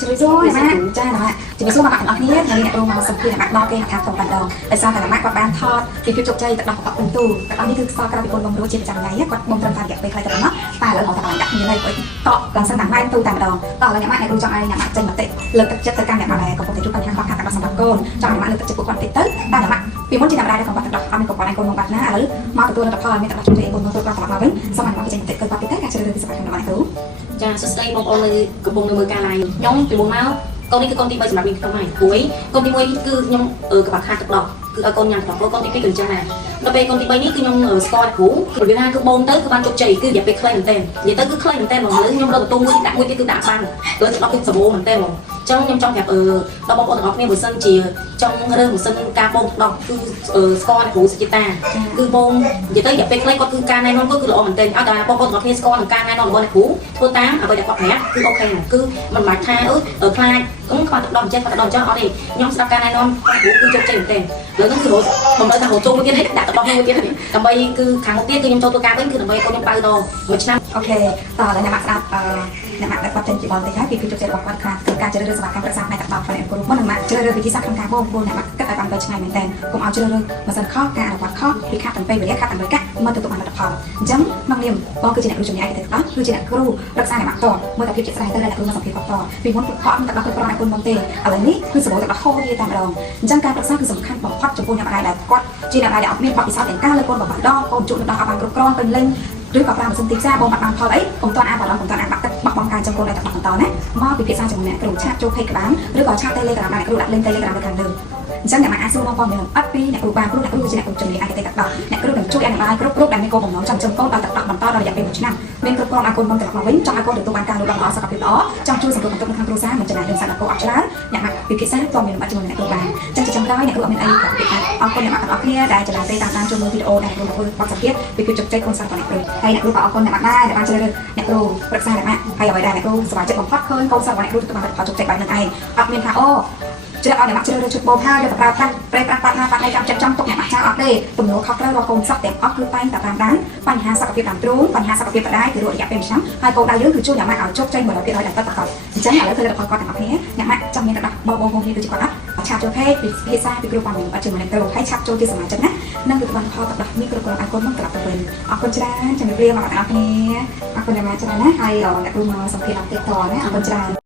จะไปสู้นะจ้าหน่อยจะไปสู้มาหมักอันนี้ในเนี่ยรู้มาสัมผัสหมักนอกเกย์หาทางตรงกันดองแต่ซาแต่หมักกับแบนทอดปีพิจุกใจแต่ดอกกับอุ่นตูแต่ตอนนี้คือซอกระปิคนลงรู้เจ็บจังไงก็บงตรการแกะไปใครแต่ละเนาะตายแล้วของตลาดอยากมีอะไรไปเกาะกลางสนามไม้ตูแต่ดองต่อแล้วเนี่ยหมักเนี่ยรู้จังไงเนี่ยหมักใจมาเตะเลิกจัดการเนี่ยมาอะไรกับปกติทุกคนทางความขาดกับสำหรับโกนจังเนี่ยหมักเลิกจัดการติดเตอร์แต่เนี่ยหมักปีมดจีนอะไรได้ของบัตรดอกเอาเป็นกบอะไรคนลงบัตรนะหรือมาตัวระดับพอไม่แต่ละชุดเองบนตัวกลางตลาดมาเป็นสมัยหมักใจมาเตะเกิดปฏิเสธการเชิญเดินที่สบายของอะไรรู้ចាសួស្តីបងប្អូននៅកំពុងនៅមើលការ live ខ្ញុំពីមុនមកកូននេះគឺកូនទី3សម្រាប់វិញក្នុងហ្នឹងព្រួយកូនទី1គឺខ្ញុំក្បាលខាទឹកដោះគឺឲ្យកូនញ៉ាំទឹកដោះកូនទី2គឺអញ្ចឹងដែរដល់ពេលកូនទី3នេះគឺខ្ញុំស្គាល់គ្រូគឺវាថាគឺបងទៅគឺបានជោគជ័យគឺរយៈពេលខ្លីមែនទែននិយាយទៅគឺខ្លីមែនទែនហ្មងលើខ្ញុំរកបន្ទូមួយដាក់មួយទៀតគឺដាក់បានលើទឹកដោះគឺសម្បូរមែនទែនហ្មងអញ្ចឹងខ្ញុំចង់ប្រាប់ដល់បងប្អូនទាំងអស់គ្នាបើសិនជាចង់រើសម៉ាស៊ីនការបូមទឹកដោះគឺស្គាល់គ្រូសុចិត្តាគឺបងនិយាយទៅរយៈពេលខ្លីគាត់គឺការណែនាំគាត់គឺល្អមែនទែនឲ្យតែបងប្អូនទាំងអស់គ្នាស្គាល់នឹងការណែនាំរបស់អ្នកគ្រូធ្វើតាមអ្វីដែលគាត់ប្រាប់គឺអូខេគឺមិនបាច់ថាខ្លាចខ្វះទឹកដោះអញ្ចឹងទឹកដោះអញ្ចឹងអត់ទេខ្ញុំស្ដាប់ការណែនាំគ្រូគឺជោគជ័យមែនទែនលើហ្នឹងគឺបំរើថារហូតចូលមួយទៀតដាក់ទឹកដោះមួយទៀតដើម្បីគឺខាងមុខទៀតគឺខ្ញុំចូលធ្វើការវិញគឺដើម្បីឲ្យខ្ញុំបើដងមួយឆ្នាំអូខេតោះដល់អ្នកមកស្ដាប់អ្នកមកដាក់គាត់ចេញពីបនតិចហើយពីជោគជ័យរបស់គាត់ខាងគឺការជ្រើសរើសសម្រាប់ការប្រឹក្សាផ្នែកទឹកដោះផ្នែកគ្រូមុននឹងមកជ្រើសរើសវិធីសាស្ត្រក្នុងការបងប្អូនអ្នកមកគិតឲ្យបានបីឆ្ងាយមែនទែនកុំឲ្យជ្រើសរើសម៉ាស៊ីនខុសការអនុវត្តខុសពីខាត់ទាំងពេលវេលាខាត់ទាំងពេលកាក់មកទទួលបានលទ្ធផលអញ្ចឹងក្នុងនាមបងគឺជាអ្នកគ្រូជំនាញឯកទេសទឹកដោះគឺជាអ្នកគ្រូរក្សាអ្នកមកតមើលតែភាពជាក់ស្ដែងទៅអ្នកគ្រូមកសម្ភារគាត់តពីមុនគឺខកទឹកដោះគឺប្រហែលគុណមុនទេឥឡូវនេះគឺសម្បូរទឹកដោះហូរវាតែម្ដងអញ្ចឹងការប្រឹក្សាគឺសំខាន់បំផុតចំពោះអ្នកម្ដាយដែលគាត់ជាអ្នកម្ដាយដែលអត់មានបទពិសោធន៍ទាំងការលើកូនបបាក់ដងកូនជក់ទឹកដោះឲ្យបានគ្រប់គ្រាន់ពេញលេញឬក៏ប្រើម៉ាស៊ីនទីផ្សារបងបាត់បានផលអីកុំតន់អាបារម្ភកុំតន់អាបាក់ទឹកបាក់បងការចំពោះឲ្យទឹកដោះបន្តណាមកពិភាក្សាជាមួយអ្នកគ្រូឆាតចូល page ក្បានឬក៏ឆាត Telegram អ្នកគ្រូដាក់ link Telegram នៅខាងលើអញ្ចឹងអ្នកអាចសួរបងប្អូនមានអត់ពីអ្នកគ្រូបានព្រោះអ្នកគ្រូគឺជាអ្នកគ្រូជំនាញឯកទេសទឹកដោះអ្នកគ្រូនឹងជួយអនុបាលគ្រប់ដែលមានគោលបំណងចង់ចំកូនដល់ទឹកដោះបន្តដល់រយៈពេល1ឆ្នាំមានគ្រប់គ្រងឲ្យកូនមកត្រឡប់មកវិញចង់ឲ្យកូនទទួលបានការលូតលាស់ល្អសុខភាពល្អចង់ជួយសង្គមបន្ទុកនៅខាងគ្រួសារមិនចំណាយរឿងសាច់អកអត់ច្រើនអ្នកមកពិភាក្សាក៏មានបាត់ជាមួយអ្នកគ្រូបានអញ្ចឹងជាចុងក្រោយអ្នកគ្រូអត់មានអីប្រាប់ពីអរគុណអ្នកមកទាំងអស់គ្នាដែលចំណាយពេលតាមដានចូលមើលវីដេអូដែលអ្នកគ្រូធ្វើបទសម្ភាសន៍ពីភាពជោគជ័យក្នុងសាស្ត្ររបស់អ្នកគ្រូហើយអ្នកគ្រូក៏អរគុណអ្នកមកដែរដែលបានជ្រើសរើសអ្នកគ្រូប្រឹក្សាអ្នកមកហើយអ្វីដែលអ្នកគ្រូសប្បាយចិត្តបំផុតឃើញកូនសិស្សរបស់អ្នកគ្រូទទួលបានផលជោគជ័យបែបហ្នឹងឯងអត់មានថាអូជ្រើសឲ្យអ្នកមកជ្រើសរើសជុតបោថាយកទៅប្រើប្រាស់ប្រេប្រាស់បាត់ណាបាត់ណៃចាំចិត្តចំទុកអ្នកមកចោលអត់ទេទំនួលខុសត្រូវរបស់កូនសិស្សទាំងអស់គឺតែងតែតាមដានបញ្ហាសុខភាពតាមទ្រូងបញ្ហាសុខភាពបដាយគឺរយៈពេល1ឆ្នាំហើយគោលដៅយើងគឺជួយអ្នកមកឲ្យជោគជ័យ100%ដែលពិតប្រាកដអញ្ចឹងឥឡូវឃើញលទ្ធផលគាត់ទាំងអស់គ្នាអ្នកមកចង់មានទឹកដោះបងគ្នាគឺជាគាត់អត់ឆាតចូល page ពីភាសាពីគ្រូបានអត់ជាមួយអ្នកគ្រូហើយឆាតចូលជាសមាជិកណានឹងទទួលបានផលទឹកដោះមានគ្រប់គ្រងឲ្យកូនមកត្រឡប់ទៅវិញអរគុណច្រើនជំរាបលាមកទាំងអស់គ្នាអរគុណអ្នកមកច្រើនណាស់ហើយអ្នកគ្រូមកសម្ភាសន៍អត់ទេតណាអរគុណច្រើន